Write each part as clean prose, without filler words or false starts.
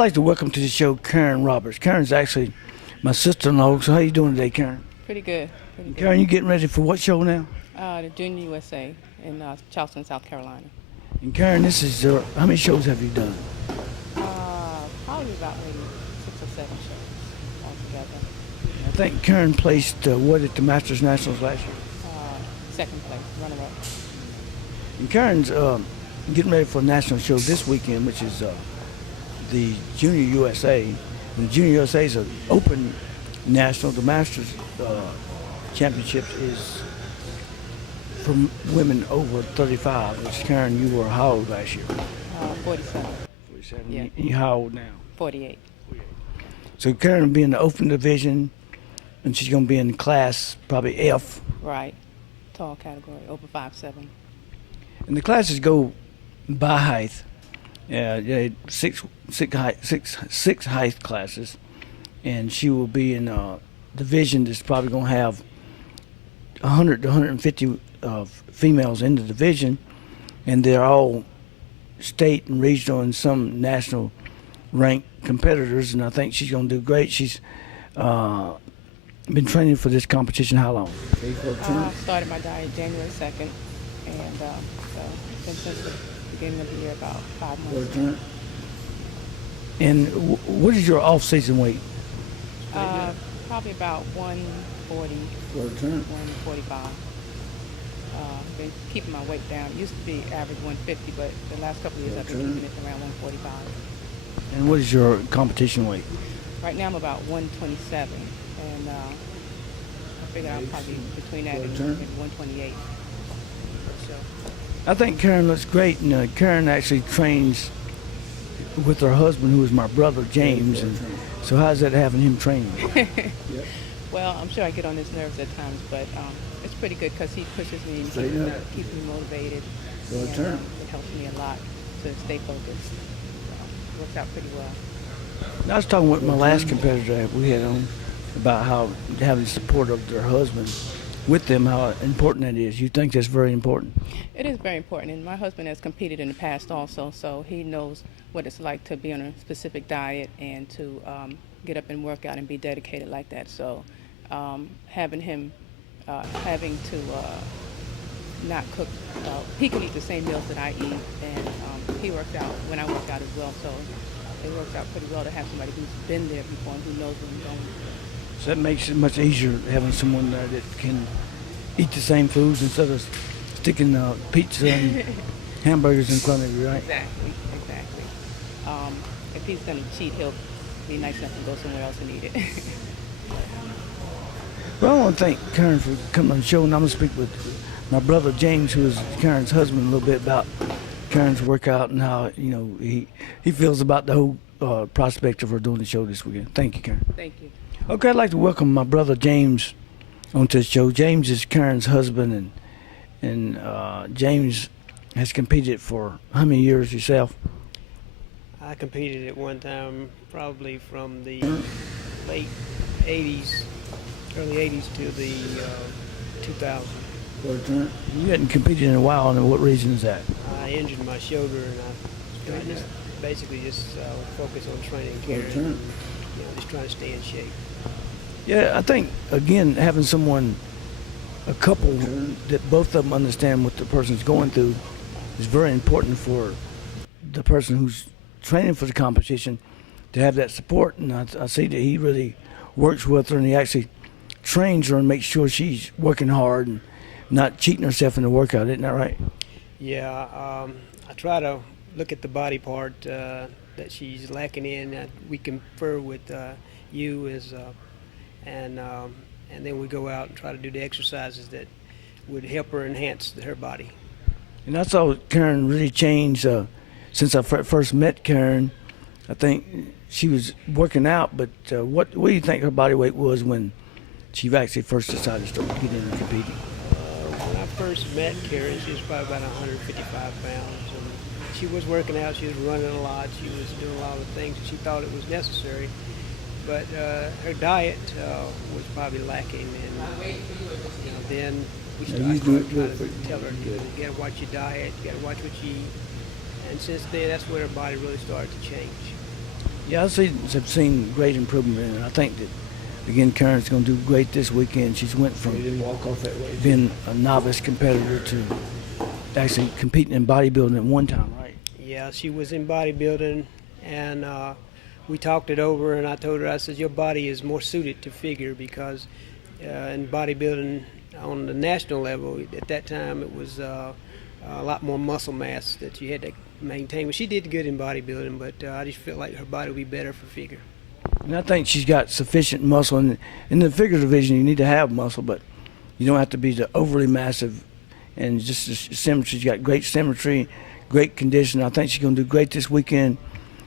like to welcome to the show Karen Roberts. Karen's actually my sister-in-law. So how you doing today, Karen? Pretty good. Pretty good. Karen, you getting ready for what show now? The Jr.USA in Charleston, South Carolina. And Karen, this is how many shows have you done? Probably about maybe 6 or 7 shows altogether. I think Karen placed what at the Masters Nationals last year? Second place, runner-up. And Karen's getting ready for a national show this weekend, which is the Jr.USA. And the Jr.USA is an open national. The Masters Championships is for women over 35, which Karen, you were how old last year? 47. 47. Yeah. You how old now? 48. So Karen will be in the open division, and she's going to be in class probably F. Right. Tall category, over 5'7". And the classes go by height. Yeah, six height classes, and she will be in a division that's probably going to have 100 to 150 females in the division, and they're all state and regional and some national ranked competitors, and I think she's going to do great. She's been training for this competition how long? Started my diet January 2nd, and so been since the beginning of the year, about 5 months. And what is your off-season weight? Probably about 140, 145. Been keeping my weight down. It used to be average 150, but the last couple of years I've been keeping it around 145. And what is your competition weight? Right now I'm about 127, and I figure I'll probably be between that and maybe 128. So. I think Karen looks great, and Karen actually trains with her husband, who is my brother James. And so how's that having him training? Well, I'm sure I get on his nerves at times, but it's pretty good because he pushes me and keeps me motivated. And, it helps me a lot to stay focused. It works out pretty well. I was talking with my last competitor that we had on about how having support of their husband with them, how important that is. You think that's very important? It is very important, and my husband has competed in the past also, so he knows what it's like to be on a specific diet and to get up and work out and be dedicated like that. So having him having to not cook, he can eat the same meals that I eat, and he works out when I work out as well, so it works out pretty well to have somebody who's been there before and who knows where I'm going. So that makes it much easier having someone there that can eat the same foods instead of sticking pizza and hamburgers in front of you, right? Exactly. If he's going to cheat, he'll be nice enough to go somewhere else and eat it. Well, I want to thank Karen for coming on the show, and I'm going to speak with my brother James, who is Karen's husband, a little bit about Karen's workout and how he feels about the whole prospect of her doing the show this weekend. Thank you, Karen. Thank you. Okay, I'd like to welcome my brother James onto the show. James is Karen's husband, and James has competed for how many years yourself? I competed at one time, probably from the late 80s, early 80s to the 2000s. You hadn't competed in a while, and what reason is that? I injured my shoulder, and I just basically focus on training Karen, just trying to stay in shape. Yeah, I think, again, having someone, a couple that both of them understand what the person's going through is very important for the person who's training for the competition to have that support. And I see that he really works with her, and he actually trains her and makes sure she's working hard and not cheating herself in the workout. Isn't that right? Yeah, I try to look at the body part that she's lacking in. We confer with you and then we go out and try to do the exercises that would help her enhance her body. And I saw Karen really change since I first met Karen. I think she was working out, but what do you think her body weight was when she actually first decided to start getting in and competing? When I first met Karen, she was probably about 155 pounds. And she was working out, she was running a lot, she was doing a lot of things, and she thought it was necessary. But her diet was probably lacking, and then we started trying to tell her, you got to watch your diet, you got to watch what you eat. And since then, that's when her body really started to change. Yeah, I've seen great improvement in her. I think that, again, Karen's going to do great this weekend. She's went from being a novice competitor to actually competing in bodybuilding at one time, right? Yeah, she was in bodybuilding, and we talked it over, and I told her, I said, your body is more suited to figure because in bodybuilding on the national level, at that time, it was a lot more muscle mass that you had to maintain. Well, she did good in bodybuilding, but I just felt like her body would be better for figure. And I think she's got sufficient muscle. In the figure division, you need to have muscle, but you don't have to be overly massive. And just the symmetry, she's got great symmetry, great condition. I think she's going to do great this weekend,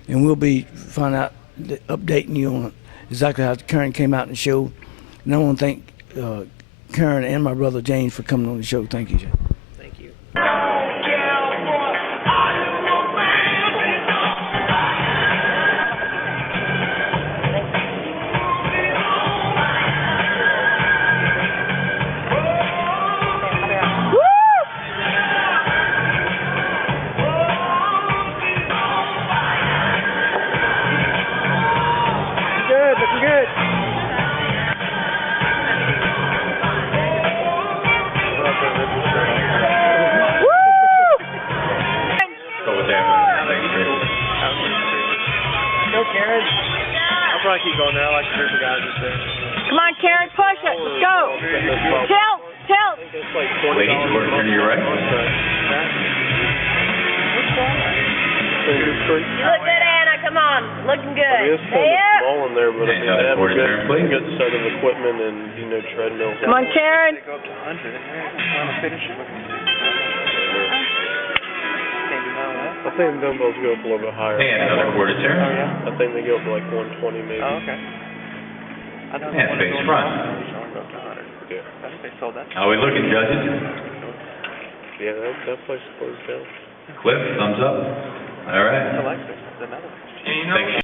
and we'll be updating you on exactly how Karen came out and showed. And I want to thank Karen and my brother James for coming on the show. Thank you, Jay. Thank you. Looking good. Go, Karen. I'll probably keep going there. I like to hear the guys just there. Come on, Karen, push it. Go. Tilt, tilt. Ladies, quarter turn to your right. You look good, Anna. Come on. Looking good. It's kind of small in there, but I mean, they have a good set of equipment and, treadmills. Come on, Karen. They go up to 100. Trying to finish it. I think the dumbbells go up a little bit higher. And another quarter turn. Oh, yeah? I think they go up to like 120 maybe. Oh, okay. And face front. Yeah. I think they sold that. How are we looking, judges? Yeah, that place is closed down. Cliff, thumbs up. All right. I like this. Another one. Thanks.